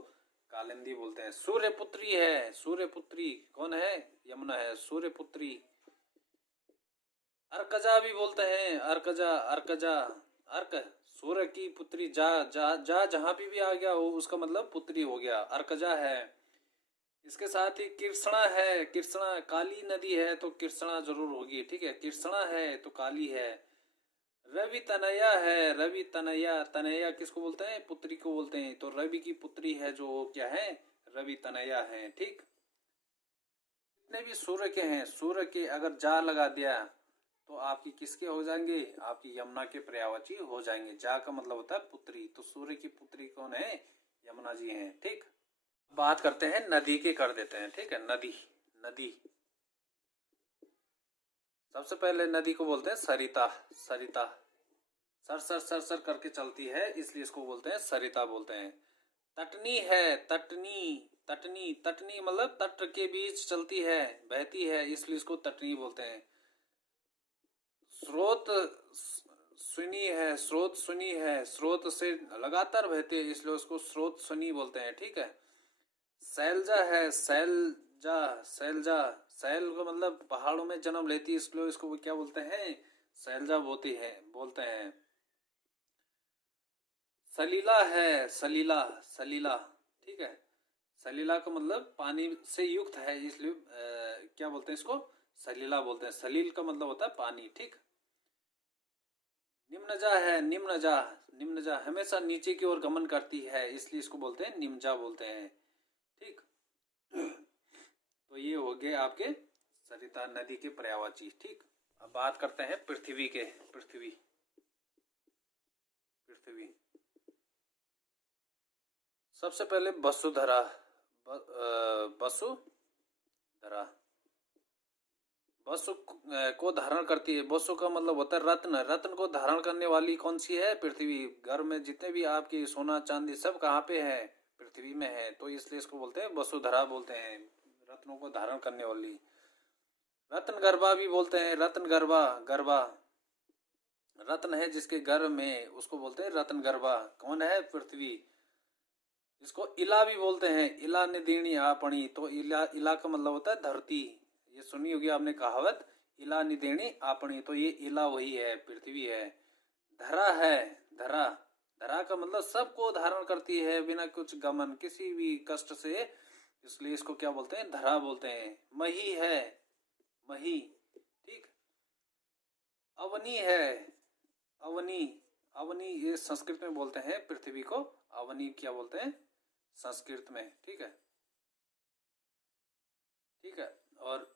कालिंदी बोलते हैं। सूर्यपुत्री है, सूर्यपुत्री कौन है? यमुना है, सूर्यपुत्री। अर्कजा भी बोलते हैं, अर्कजा, अर्कजा, अर्क, सूर्य की पुत्री, जा जा जा जहां भी आ गया वो उसका मतलब पुत्री हो गया, अर्कजा है। इसके साथ ही कृष्णा है, कृष्णा, काली नदी है तो कृष्णा जरूर होगी, ठीक है, कृष्णा है तो काली है। रवि तनया है, रवि तनया, तनया किसको बोलते हैं? पुत्री को बोलते हैं। तो रवि की पुत्री है जो क्या है? रवि तनया है, ठीक। जितने भी सूर्य के हैं, सूर्य के अगर जा लगा दिया तो आपकी किसके हो जाएंगे? आपकी यमुना के पर्यायवाची हो जाएंगे। जा का मतलब होता है पुत्री, तो सूर्य की पुत्री कौन है? यमुना जी हैं, ठीक। बात करते हैं नदी के, कर देते हैं, ठीक है। नदी, नदी सबसे पहले नदी को बोलते हैं सरिता, सरिता, सर सर सर सर करके चलती है, इसलिए इसको बोलते हैं सरिता बोलते हैं। तटनी है, तटनी, तटनी, तटनी मतलब तट के बीच चलती है, बहती है, इसलिए इसको तटनी बोलते हैं। स्रोत सुनी है, स्रोत सुनी है, स्रोत से लगातार बहती है, इसलिए उसको स्रोत सुनी बोलते हैं, ठीक है। सैलजा है, सैलजा, सैलजा, सैल का मतलब पहाड़ों में जन्म लेती है, इसलिए इसको क्या बोलते हैं? सैलजा बोलते हैं। सलीला है, सलीला, सलीला, ठीक है, सलीला का मतलब पानी से युक्त है, इसलिए क्या बोलते हैं इसको? सलीला बोलते हैं। सलील का मतलब होता है पानी, ठीक। निम्नजा है, निम्नजा, निम्नजा हमेशा नीचे की ओर गमन करती है, इसलिए इसको बोलते हैं निम्नजा बोलते हैं, ठीक। तो ये हो गए आपके सरिता नदी के पर्यायवाची, ठीक। अब बात करते हैं पृथ्वी के, पृथ्वी, पृथ्वी सबसे पहले वसुधरा, वसुधरा, वसु को धारण करती है। वसु का मतलब होता है रत्न, रत्न को धारण करने वाली कौन सी है? पृथ्वी। घर में जितने भी आपकी सोना चांदी सब कहाँ पे है? पृथ्वी में है, तो इसलिए इसको बोलते हैं वसुधरा बोलते हैं, रत्नों को धारण करने वाली। रत्न गर्भा भी बोलते हैं, रत्न गर्भा, गर्भा रत्न है जिसके गर्भ में, उसको बोलते हैं रत्न गर्भा। कौन है? पृथ्वी। इसको इला भी बोलते हैं, इला निधिणी आपणी, तो इला, इला का मतलब होता है धरती। ये सुनी होगी आपने कहावत, इला निधिणी आपणी, तो ये इला वही है, पृथ्वी है। धरा है, धरा, धरा का मतलब सबको धारण करती है बिना कुछ गमन, किसी भी कष्ट से, इसलिए इसको क्या बोलते हैं? धरा बोलते हैं। मही है, मही, ठीक। अवनी है, अवनी, अवनी ये संस्कृत में बोलते हैं पृथ्वी को, अवनी क्या बोलते हैं संस्कृत में, ठीक है, ठीक है। और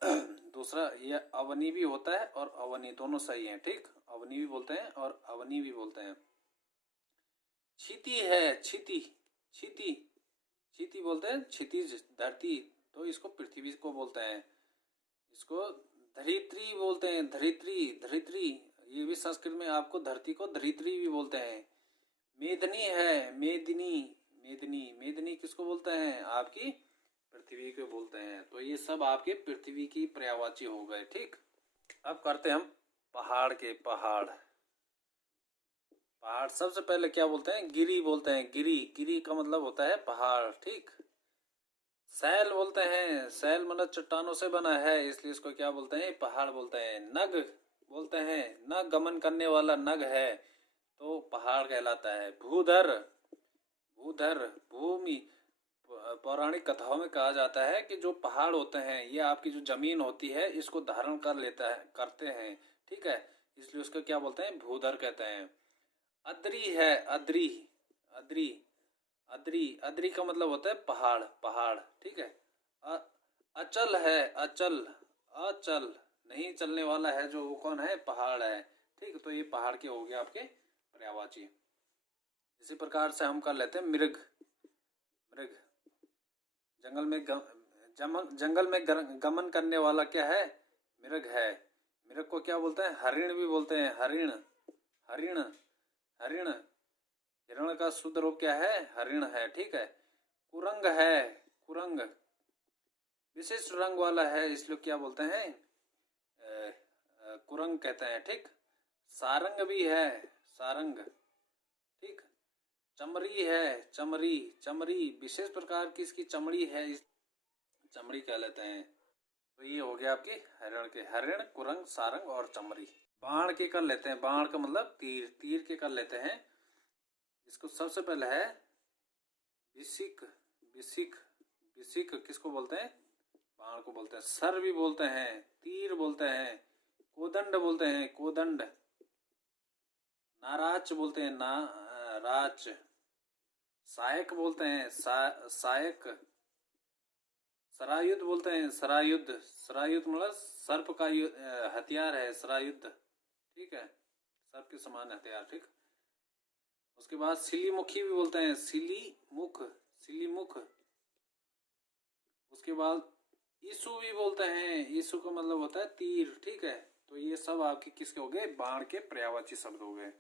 दूसरा ये अवनी भी होता है और अवनी, दोनों सही हैं, ठीक। अवनी भी बोलते हैं और अवनी भी बोलते हैं। क्षिति है, क्षिति, क्षिति, क्षिति बोलते हैं क्षितिज, धरती, तो इसको पृथ्वी को बोलते हैं। इसको धरित्री बोलते हैं, धरित्री, धरित्री, ये भी संस्कृत में आपको धरती को धरित्री भी बोलते हैं। मेदनी है, मेदिनी, मेदिनी, मेदिनी किसको बोलते हैं? आपकी पृथ्वी को बोलते हैं। तो ये सब आपके पृथ्वी की पर्यायवाची हो गए, ठीक। अब करते हैं हम पहाड़ के, पहाड़, पहाड़ सबसे पहले क्या बोलते हैं? गिरी बोलते हैं, गिरी, गिरी का मतलब होता है पहाड़, ठीक। सैल बोलते हैं, सैल मतलब चट्टानों से बना है, इसलिए इसको क्या बोलते हैं? पहाड़ बोलते हैं। नग बोलते हैं, नग गमन करने वाला नग है तो पहाड़ कहलाता है। भूधर, भूधर, भूमि, पौराणिक कथाओं में कहा जाता है कि जो पहाड़ होते हैं ये आपकी जो जमीन होती है इसको धारण करते हैं, ठीक है, इसलिए उसको क्या बोलते हैं, भूधर कहते हैं। अद्री है, अद्री, अद्री, अद्री, अद्री का मतलब होता है पहाड़, पहाड़, ठीक है। अचल है, अचल, अचल, नहीं चलने वाला है जो, वो कौन है, पहाड़ है, ठीक। तो ये पहाड़ के हो गए आपके पर्यायवाची। इसी प्रकार से हम कर लेते हैं मृग। मृग जंगल में गमन करने वाला क्या है, मृग है। मृग को क्या बोलते हैं, हरिण भी बोलते हैं, हरिण, हरिण, हरिण। हिरण का शुद्ध रूप क्या है, हरिण है, ठीक है। कुरंग है, कुरंग विशिष्ट रंग वाला है, इसलिए क्या बोलते हैं, कुरंग कहते हैं, ठीक। सारंग भी है, सारंग, ठीक। चमरी है, चमरी, चमरी विशेष प्रकार की इसकी चमड़ी है, इस चमड़ी कह लेते हैं। तो ये हो गया आपके हरिण के, हरिण, कुरंग, सारंग और चमरी। बाण के कर लेते हैं, बाण का मतलब तीर, तीर के कर लेते हैं। इसको सबसे पहले है विसिक, विसिक, विसिक किसको बोलते हैं, बाण को बोलते हैं। सर भी बोलते हैं, तीर बोलते हैं, कोदंड बोलते हैं, कोदंड, नाराच बोलते हैं, नाराच, सायक बोलते हैं, सायक, सरायुध बोलते हैं, सरायुध, सरायुध मतलब सर्प का हथियार है, सरायुध, ठीक है, सर्प के समान हथियार, ठीक। उसके बाद सिलीमुखी भी बोलते हैं, सिलीमुख, सिलीमुख। उसके बाद ईसु भी बोलते हैं, ईसु का मतलब होता है तीर, ठीक है। तो ये सब आपके किसके हो गए, बाण के पर्यायवाची शब्द हो गए।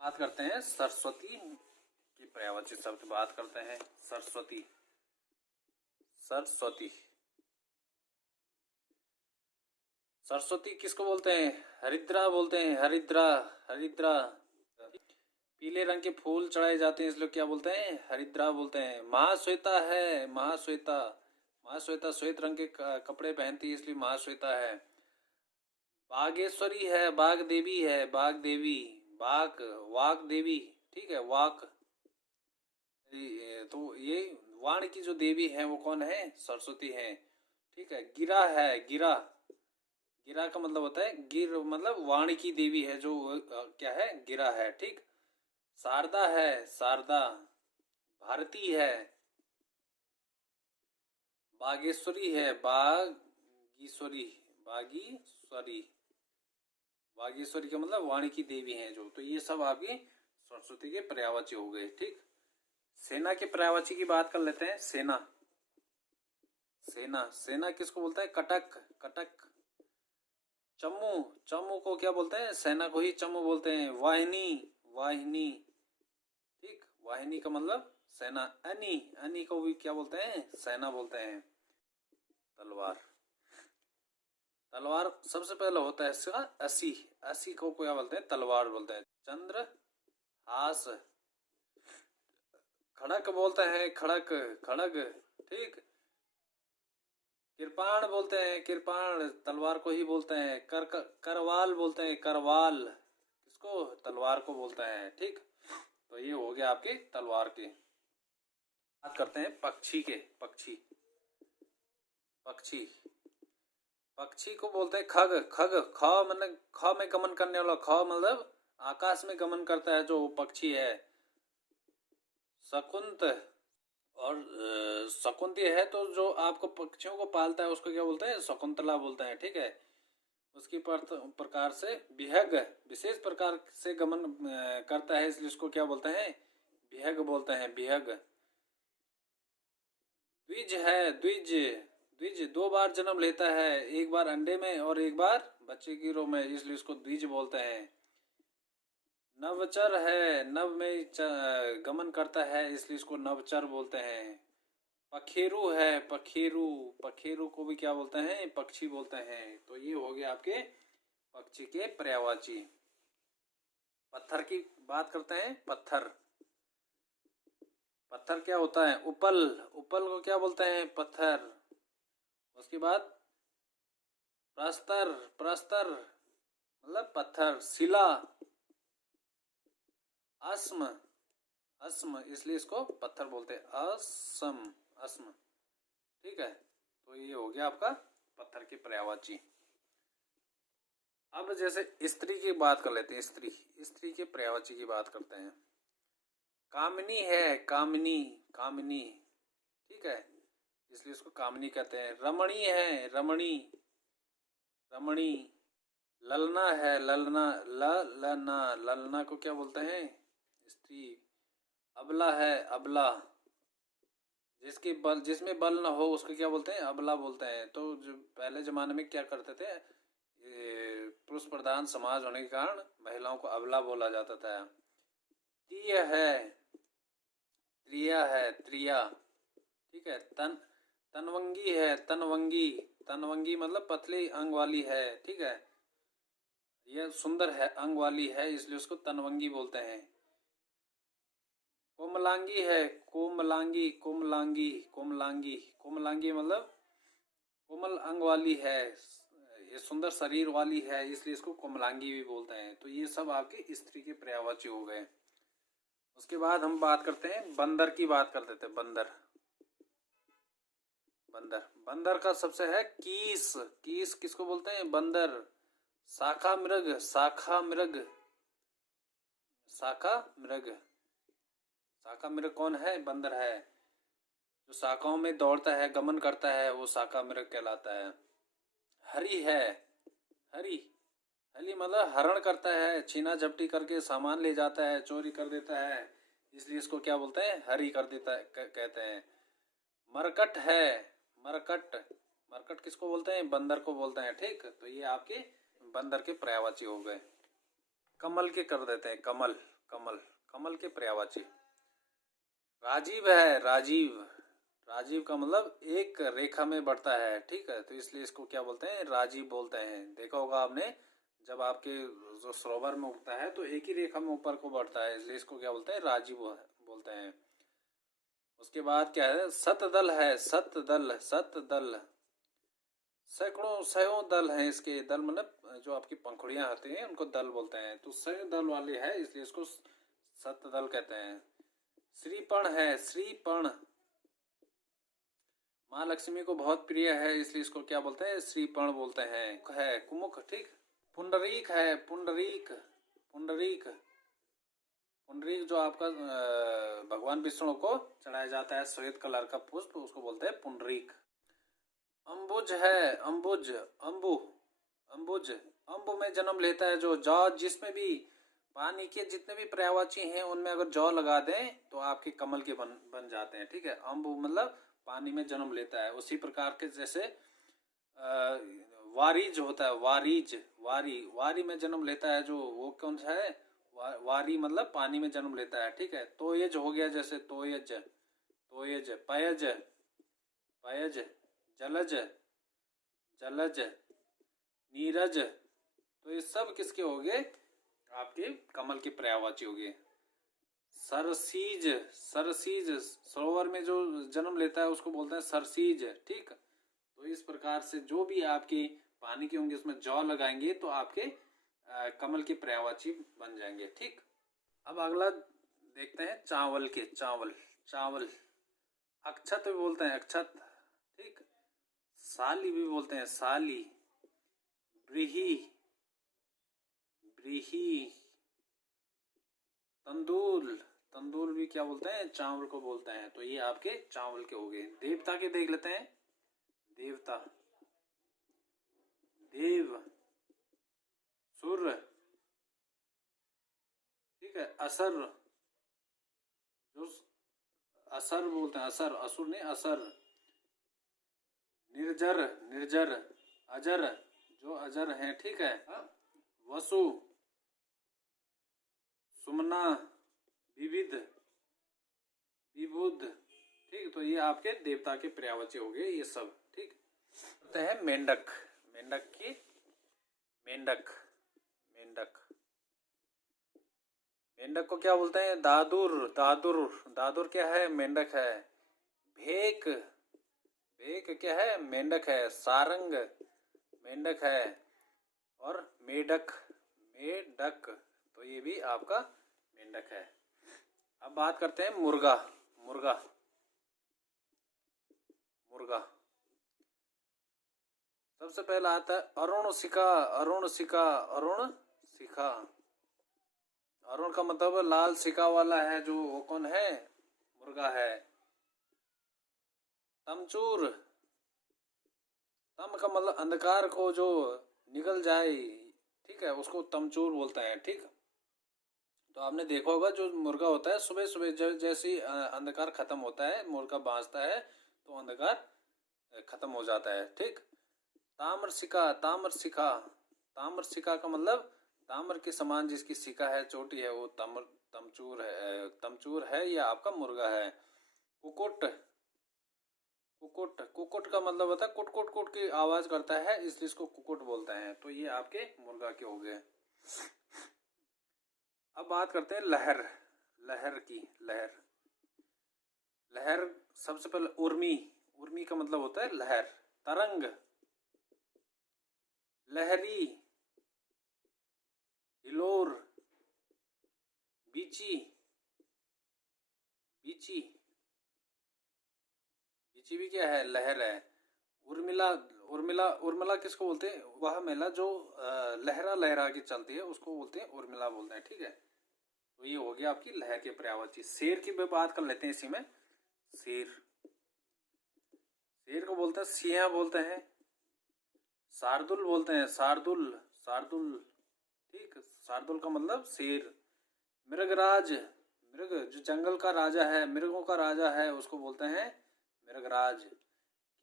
बात करते हैं सरस्वती की पर्यायवाची शब्द, बात करते हैं सरस्वती, सरस्वती, सरस्वती किसको बोलते हैं, हरिद्रा बोलते हैं, हरिद्रा, हरिद्रा। पीले रंग के फूल चढ़ाए जाते हैं, इसलिए क्या बोलते हैं, हरिद्रा बोलते हैं। महाश्वेता है, महाश्वेता, महाश्वेता श्वेत रंग के कपड़े पहनती है, इसलिए महाश्वेता है। बागेश्वरी है, बाग देवी है, बाग देवी, बाग, वाक देवी, ठीक है, वाक। तो ये वाण की जो देवी है वो कौन है, सरस्वती है, ठीक है। गिरा है, गिरा, गिरा का मतलब होता है, गिर मतलब वाणी की देवी है जो क्या है, गिरा है, ठीक। शारदा है, शारदा, भारती है, बागेश्वरी है, बागीश्वरी, बागीश्वरी, बागेश्वरी का मतलब वाणी की देवी है जो। तो ये सब आपकी सरस्वती के पर्यायवाची हो गए, ठीक। सेना के पर्यायवाची की बात कर लेते हैं, सेना, सेना, सेना किसको बोलता है, कटक, कटक। चम्मू, चम्मू को क्या बोलते हैं, सेना को ही चम्मू बोलते हैं। वाहिनी, वाहिनी, ठीक, वाहिनी का मतलब सेना। अनी, अनी को भी क्या बोलते हैं, सेना बोलते हैं। तलवार, तलवार सबसे पहले होता है इसका असी, असी को क्या बोलते हैं, तलवार बोलते हैं। चंद्र हास, खड़क बोलते हैं, खड़क, खड़ग, ठीक। कृपाण बोलते हैं, कृपाण तलवार को ही बोलते हैं। करवाल बोलते हैं, करवाल किसको, तलवार को बोलता है, ठीक। तो ये हो गया आपके तलवार के। बात करते हैं पक्षी के, पक्षी, पक्षी, पक्षी को बोलते हैं खग, खग, ख मतलब ख में गमन करने वाला, ख मतलब आकाश में गमन करता है जो पक्षी है। शकुंत, और शकुंत है तो जो आपको पक्षियों को पालता है उसको क्या बोलते हैं, शकुंतला बोलते हैं, ठीक है। उसकी प्रकार से विहग, विशेष प्रकार से गमन करता है, इसलिए उसको क्या बोलते हैं, विहग बोलते हैं, विहग। द्विज है, द्विज, द्विज दो बार जन्म लेता है, एक बार अंडे में और एक बार बच्चे की रूप में, इसलिए उसको द्विज बोलते हैं। नवचर है, नव में गमन करता है, इसलिए इसको नवचर बोलते हैं। पखेरु है, पखेरु, पखेरु को भी क्या बोलते हैं, पक्षी बोलते हैं। तो ये हो गया आपके पक्षी के पर्यायवाची। पत्थर की बात करते हैं, पत्थर, पत्थर क्या होता है, उपल, उपल को क्या बोलते हैं, पत्थर। उसके बाद प्रस्तर, प्रस्तर मतलब पत्थर। शिला, अस्म, अस्म, इसलिए इसको पत्थर बोलते हैं, असम, अस्म, ठीक है। तो ये हो गया आपका पत्थर की पर्यायवाची। अब जैसे स्त्री की बात कर लेते हैं, स्त्री के पर्यायवाची की बात करते हैं। कामिनी है, कामिनी, कामिनी, ठीक है, इसलिए इसको कामिनी कहते हैं। रमणी है, रमणी, रमणी। ललना है, ललना, ललना, ललना को क्या बोलते हैं, स्त्री। अबला है, अबला, जिसमें बल ना हो उसको क्या बोलते हैं, अबला बोलते हैं। तो जो पहले जमाने में क्या करते थे, पुरुष प्रधान समाज होने के कारण महिलाओं को अबला बोला जाता था। तीय है, त्रिया है, त्रिया, ठीक है। तनवंगी है, तनवंगी, तनवंगी मतलब पतली अंग वाली है, ठीक है। यह सुंदर है, अंग वाली है, इसलिए उसको तनवंगी बोलते हैं। कोमलांगी है, कोमलांगी, कोमलांगी, कोमलांगी, कोमलांगी मतलब कोमल अंग वाली है, ये सुंदर शरीर वाली है, इसलिए इसको कोमलांगी भी बोलते हैं। तो ये सब आपके स्त्री के पर्यायवाची हो गए। उसके बाद हम बात करते हैं बंदर की, बात कर देते हैं बंदर। बंदर, बंदर का सबसे है कीस, कीस किसको बोलते हैं, बंदर। शाखा मृग, शाखा मृग, शाखा मृग, शाखा मृग कौन है, बंदर है। जो शाखाओं में दौड़ता है, गमन करता है, वो शाखा मृग कहलाता है। हरी है, हरी, हरी मतलब हरण करता है, छीना झपटी करके सामान ले जाता है, चोरी कर देता है, इसलिए इसको क्या बोलते हैं, हरी कर देता है, कहते हैं। मरकट है, मरकट, मरकट किसको बोलते हैं, बंदर को बोलते हैं, ठीक। तो ये आपके बंदर के पर्यायवाची हो गए। कमल के कर देते हैं, कमल, कमल, कमल के पर्यायवाची। राजीव है, राजीव, राजीव का मतलब एक रेखा में बढ़ता है, ठीक है, तो इसलिए इसको क्या बोलते हैं, राजीव बोलते हैं। देखा होगा आपने, जब आपके जो सरोवर में उगता है तो एक ही रेखा में ऊपर को बढ़ता है, इसलिए इसको क्या बोलते हैं, राजीव बोलते हैं। उसके बाद क्या है, सतदल है, सतदल, सतदल, सैकड़ों सयों दल हैं इसके, दल मतलब जो आपकी पंखुड़ियां होती हैं उनको दल बोलते हैं, तो सयों दल वाले है, इसलिए इसको सतदल कहते हैं। श्रीपण है, श्रीपण, माँ लक्ष्मी को बहुत प्रिय है, इसलिए इसको क्या बोलते हैं, श्रीपण बोलते हैं। है कुमुख, ठीक। पुंडरीक है, पुंडरीक, पुंडरीक, पुंडरीक जो आपका भगवान विष्णु को चढ़ाया जाता है, श्वेत कलर का पुष्प, उसको बोलते हैं पुंडरीक। अम्बुज है, अम्बुज, अम्बु, अम्बुज, अम्बु में जन्म लेता है जो जौ, जिसमें भी पानी के जितने भी पर्यायवाची हैं उनमें अगर जौ लगा दें तो आपके कमल के बन जाते हैं, ठीक है। अम्बु मतलब पानी में जन्म लेता है। उसी प्रकार के जैसे वारीज होता है, वारीज, वारी, वारी में जन्म लेता है जो, वो कौन सा है, वारी मतलब पानी में जन्म लेता है, ठीक है। तोयज हो गया, जैसे तोयज, तोयज, पयज, पयज, जलज, जलज, नीरज, तो ये सब किसके हो गए, आपके कमल के पर्यायवाची हो गए। सरसीज, सरसीज, सरोवर में जो जन्म लेता है उसको बोलते हैं सरसीज, ठीक। तो इस प्रकार से जो भी आपके पानी के होंगे उसमें जौ लगाएंगे तो आपके कमल के पर्यायवाची बन जाएंगे, ठीक। अब अगला देखते हैं चावल के, चावल, चावल, अक्षत भी बोलते हैं, अक्षत, ठीक। साली भी बोलते हैं, साली, ब्रीही, ब्रीही, तंदूल, तंदूल भी क्या बोलते हैं, चावल को बोलते हैं। तो ये आपके चावल के हो गए। देवता के देख लेते हैं, देवता, देव, सुर, ठीक है। असर, जो असर बोलते हैं, असर, असुर नहीं, असर। निर्जर, निर्जर, अजर, जो अजर हैं, ठीक है। वसु, सुमना, विविध, विबुध, ठीक। तो ये आपके देवता के पर्यायवाची हो गए ये सब, ठीक। होते हैं मेंढक, मेंढक की, मेंढक, मेंढक, मेंढक को क्या बोलते हैं, दादुर, दादुर, दादुर क्या है, मेंढक है। भेक, भेक क्या है, मेंढक है। सारंग, मेंढक है। और मेढक, मेढक, तो ये भी आपका मेंढक है। अब बात करते हैं मुर्गा। मुर्गा मुर्गा सबसे पहला आता है अरुण शिखा। अरुण शिखा। अरुण शिखा। अरुण का मतलब लाल शिखा वाला है जो, वो कौन है? मुर्गा है। तमचूर। तम का मतलब अंधकार को जो निकल जाए, ठीक है, उसको तमचूर बोलते हैं। ठीक, तो आपने देखा होगा जो मुर्गा होता है सुबह सुबह जैसे ही अंधकार खत्म होता है, मुर्गा बाजता है तो अंधकार खत्म हो जाता है। ठीक। ताम्रशिखा। ताम्रशिखा। ताम्रशिखा का मतलब ताम्र के समान जिसकी शिखा है, चोटी है, वो तमचूर है। तमचूर है या आपका मुर्गा है। कुकुट। कुकुट। कुकुट का मतलब होता है कुट कुट कुट की आवाज करता है, इसलिए इसको कुकुट बोलते हैं। तो ये आपके मुर्गा के हो गए। अब बात करते हैं लहर। लहर की। लहर। लहर सबसे पहले उर्मी। उर्मी का मतलब होता है लहर। तरंग। लहरी। हिलोर। बीची। बीची। बीची भी क्या है? लहर है। उर्मिला। उर्मिला। उर्मिला किसको बोलते हैं? वह महिला जो लहरा लहरा के चलती है उसको बोलते हैं उर्मिला बोलते हैं। ठीक है, तो ये हो गया आपकी लहर के पर्यायवाची। शेर की भी बात कर लेते हैं इसी में। शेर। शेर को बोलते हैं सिंह बोलते हैं। शार्दुल बोलते हैं। शार्दुल। शार्दुल। ठीक, शार्दुल का मतलब शेर। मृगराज। मृग जो जंगल का राजा है, मृगों का राजा है, उसको बोलते हैं मृगराज।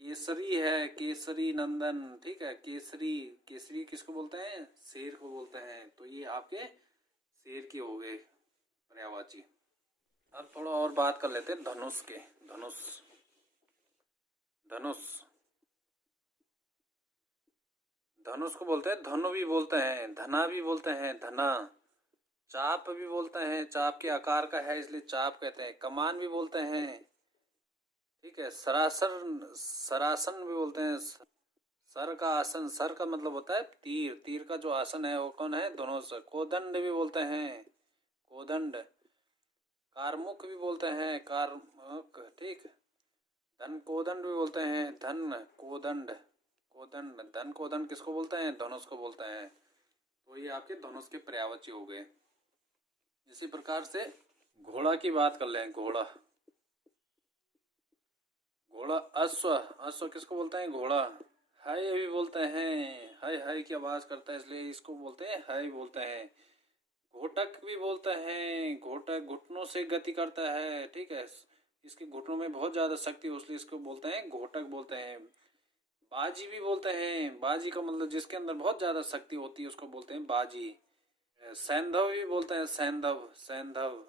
केसरी है। केसरी नंदन। ठीक है, केसरी। केसरी किसको बोलते हैं? शेर को बोलते हैं। तो ये आपके शेर के हो गए पर्यायवाची। अब थोड़ा और बात कर लेते हैं धनुष के। धनुष। धनुष। धनुष को बोलते हैं धनु भी बोलते हैं, धना भी बोलते हैं, धना। चाप भी बोलते हैं, चाप के आकार का है इसलिए चाप कहते हैं। कमान भी बोलते हैं। ठीक है, सरासन। सरासन भी बोलते हैं। सर का आसन। सर का मतलब होता है तीर। तीर का जो आसन है वो कौन है? धनुष। कोदंड भी बोलते हैं। कोदंड। कारमुक भी बोलते हैं। कारमुक। ठीक। धन कोदंड भी बोलते हैं। धन कोदंड। कोदंड। धन कोदंड किसको बोलते हैं? धनुष को बोलते हैं। तो ये आपके धनुष के पर्यायवाची हो गए। इसी प्रकार से घोड़ा की बात कर लें। घोड़ा। घोड़ा। अश्व। अश्व किसको बोलते हैं? घोड़ा। हाय भी बोलते हैं। हाय हाय की आवाज करता है इसलिए इसको बोलते हैं हाय बोलते हैं। घोटक भी बोलते हैं। घोटक घुटनों से गति करता है। ठीक है, इसके घुटनों में बहुत ज्यादा शक्ति है इसलिए इसको बोलते हैं घोटक बोलते हैं। बाजी भी बोलते हैं। बाजी का मतलब जिसके अंदर बहुत ज्यादा शक्ति होती है उसको बोलते हैं बाजी। सैंधव भी बोलते हैं। सैंधव। सैंधव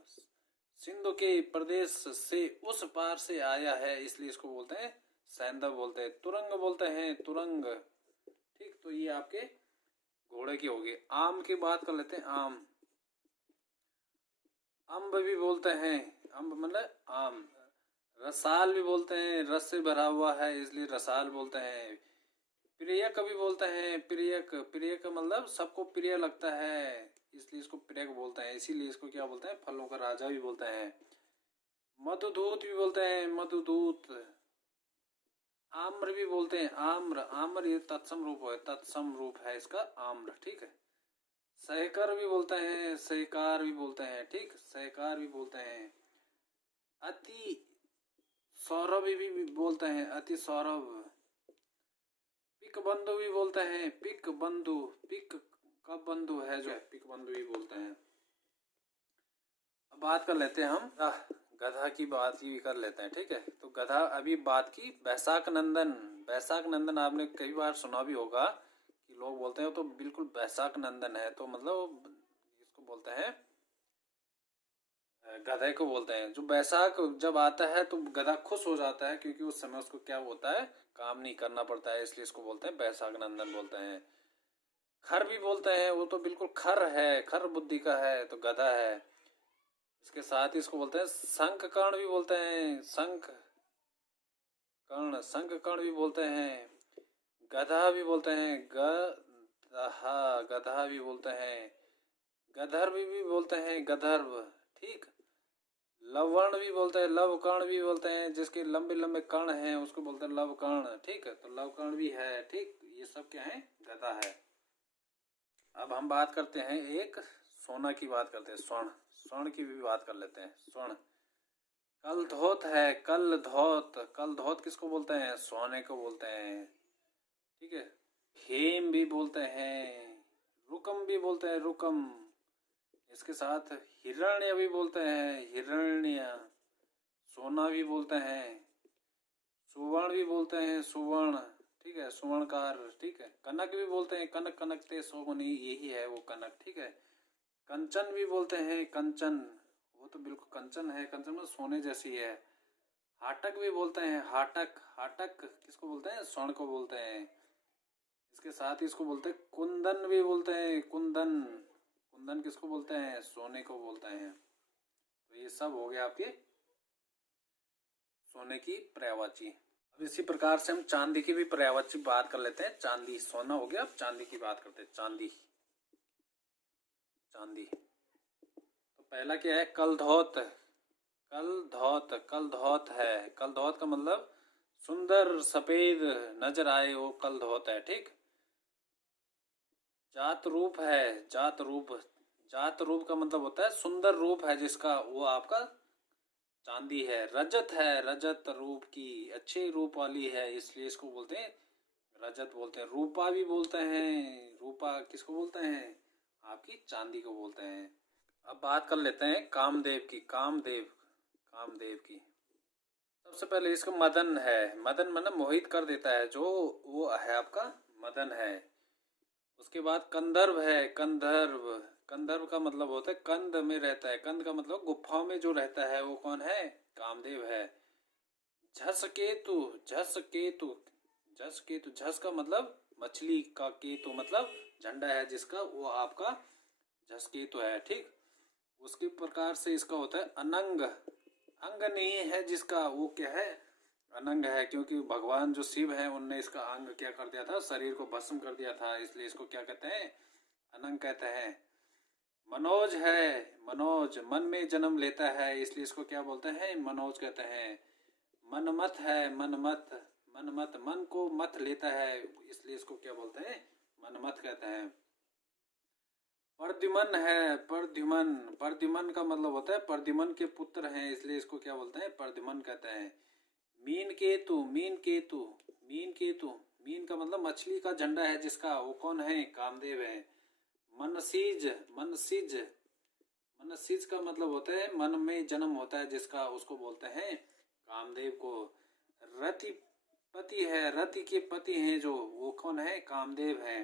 सिंधु के प्रदेश से उस पार से आया है इसलिए इसको बोलते हैं सैंधव बोलते हैं। तुरंग बोलते हैं। तुरंग। ठीक, तो ये आपके घोड़े की होगी। आम की बात कर लेते हैं। आम। अम्ब भी बोलते हैं। अम्ब मतलब आम। रसाल भी बोलते हैं, रस से भरा हुआ है इसलिए रसाल बोलते हैं। प्रियक भी बोलते हैं। प्रियक। प्रियक मतलब सबको प्रिय लगता है इसलिए इसको प्रियक बोलते हैं। इसीलिए इसको क्या बोलते हैं? फलों का राजा भी बोलते हैं। मधुदूत भी बोलते हैं। मधुदूत। आम्र भी बोलते हैं। आम्र। आम्र ये तत्सम रूप है। तत्सम रूप है इसका आम्र। ठीक है। सहकर भी बोलते हैं। सहकार भी बोलते हैं। ठीक, सहकार भी बोलते हैं। अति सौरभ भी बोलते हैं। अति सौरभ। पिक बंधु भी बोलते हैं। पिक बंधु। पिक का बंधु है जो, पिक बंधु भी बोलते हैं। अब बात कर लेते हैं हम गधा की बात ही कर लेते हैं। ठीक है, तो गधा अभी बात की बैसाख नंदन। बैसाख नंदन आपने कई बार सुना भी होगा कि लोग बोलते हैं तो बिल्कुल बैसाख नंदन है, तो मतलब इसको बोलते हैं गधे को बोलते हैं। जो बैसाख जब आता है तो गधा खुश हो जाता है क्योंकि उस समय उसको क्या होता है? काम नहीं करना पड़ता है इसलिए इसको बोलते हैं बैसाख नंदन बोलते हैं। खर भी बोलते हैं, वो तो बिल्कुल खर है, खर बुद्धि का है तो गधा है। इसके साथ ही इसको बोलते हैं शंख कर्ण भी बोलते हैं। शंख कर्ण। शंख कर्ण भी बोलते हैं। गधा भी बोलते हैं। गधा। गधा भी बोलते हैं। गधर्व भी बोलते हैं। गधर्व। ठीक, लवण भी बोलते हैं, लवकर्ण भी बोलते हैं, जिसके लंबे लंबे कर्ण हैं उसको बोलते हैं लवकर्ण। ठीक है, तो लवकर्ण भी है। ठीक, ये सब क्या है? गधा है। अब हम बात करते हैं, एक सोना की बात करते हैं, स्वर्ण। स्वर्ण की भी बात कर लेते हैं। स्वर्ण, कलधोत है, कलधोत। कलधोत किसको बोलते हैं? सोने को बोलते हैं। ठीक है, हेम भी बोलते हैं, रुकम भी बोलते हैं, रुकम। इसके साथ हिरण्य भी बोलते हैं, हिरण्य। सोना भी बोलते हैं, सुवर्ण भी बोलते हैं, सुवर्ण। ठीक है, सुवर्णकार। ठीक है, कनक भी बोलते हैं, कनक कनकते सोगुनी, यही है वो कनक। ठीक है, कंचन भी बोलते हैं, कंचन। वो तो बिल्कुल कंचन है, कंचन में सोने जैसी है। हाटक भी बोलते हैं, हाटक। हाटक किसको बोलते हैं? स्वर्ण को बोलते हैं। इसके साथ ही इसको बोलते हैं कुंदन भी बोलते हैं, कुंदन। कुंदन किसको बोलते हैं? सोने को बोलते हैं। तो ये सब हो गया आपके सोने की पर्यायवाची। अब इसी प्रकार से हम चांदी की भी पर्यायवाची बात कर लेते हैं। चांदी, सोना हो गया, अब चांदी की बात करते हैं। चांदी, चांदी। तो पहला क्या है? कलधौत। कलधौत, कलधौत है। कलधौत का मतलब सुंदर सफेद नजर आए, वो कलधौत है। ठीक, जात रूप है, जात रूप। जात रूप का मतलब होता है सुंदर रूप है जिसका, वो आपका चांदी है। रजत है, रजत रूप की, अच्छे रूप वाली है, इसलिए इसको बोलते हैं रजत बोलते हैं। रूपा भी बोलते हैं, रूपा किसको बोलते हैं? आपकी चांदी को बोलते हैं। अब बात कर लेते हैं कामदेव की। कामदेव, कामदेव की सबसे पहले इसका मदन है। मदन मतलब मोहित कर देता है, जो वो है आपका मदन है। उसके बाद कंदर्व है, कंदर्व। कंदर्व का मतलब होता है कंद में रहता है। कंद का मतलब गुफाओं में जो रहता है, वो कौन है? कामदेव है। झस केतु, झस केतु। झस केतु, झस का मतलब मछली का, केतु मतलब झंडा है जिसका, वो आपका झस केतु है। ठीक, उसके प्रकार से इसका होता है अनंग। अंग नहीं है जिसका, वो क्या है? अनंग है, क्योंकि भगवान जो शिव है उनने इसका अंग क्या कर दिया था? शरीर को भस्म कर दिया था, इसलिए इसको क्या कहते हैं? अनंग कहते हैं। मनोज है, मनोज मन में जन्म लेता है, इसलिए इसको क्या बोलते हैं? मनोज कहते हैं। मनमथ है, मनमथ। मनमथ मन को मथ लेता है, इसलिए इसको क्या बोलते हैं? मनमथ कहते हैं। प्रद्युमन है, प्रद्युमन। प्रद्युमन का मतलब होता है प्रद्युमन के पुत्र हैं, इसलिए इसको क्या बोलते हैं? प्रद्युमन कहते हैं। Mean Ketu, mean Ketu. Mean Ketu, mean का मतलब मछली का झंडा है जिसका, वो कौन है? कामदेव है। मनसीज, मनसीज। मनसीज का मतलब होता है मन में जन्म होता है जिसका, उसको बोलते हैं कामदेव को। रतिपति है, रति के पति हैं जो, वो कौन है? कामदेव है।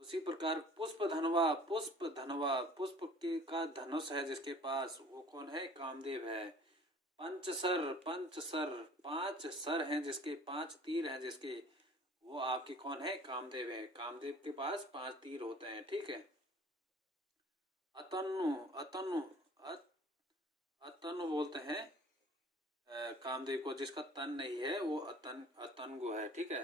उसी प्रकार पुष्प धनवा, पुष्प धनवा, पुष्प के का धनुष है जिसके पास, वो कौन है? कामदेव है। पंचसर, पंचसर, 5 सर हैं जिसके, 5 तीर हैं जिसके, वो आपके कौन है? कामदेव है। कामदेव के पास 5 तीर होते हैं। ठीक है, अतनु, अतनु, अतनु बोलते हैं कामदेव को, जिसका तन नहीं है वो अतंगु है। ठीक है,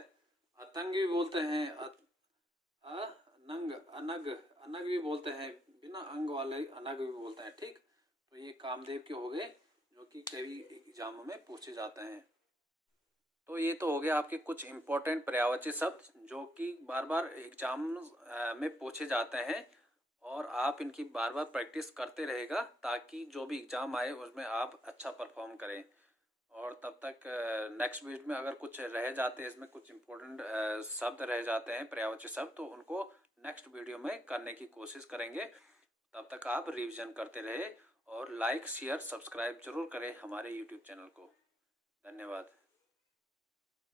अतंग भी बोलते हैं, अनंग, अनग, अनग भी बोलते हैं, बिना अंग वाले अनग भी बोलते हैं। ठीक, तो ये कामदेव के हो गए जो कि कई एग्जामों में पूछे जाते हैं। तो ये तो हो गया आपके कुछ इम्पोर्टेंट पर्यायवाची शब्द जो कि बार बार एग्जाम में पूछे जाते हैं, और आप इनकी बार बार प्रैक्टिस करते रहेगा ताकि जो भी एग्जाम आए उसमें आप अच्छा परफॉर्म करें। और तब तक नेक्स्ट वीडियो में अगर कुछ रह जाते हैं, इसमें कुछ इम्पोर्टेंट शब्द रह जाते हैं, पर्यायवाची शब्द, तो उनको नेक्स्ट वीडियो में करने की कोशिश करेंगे। तब तक आप रिवीजन करते रहे और लाइक शेयर सब्सक्राइब जरूर करें हमारे यूट्यूब चैनल को। धन्यवाद।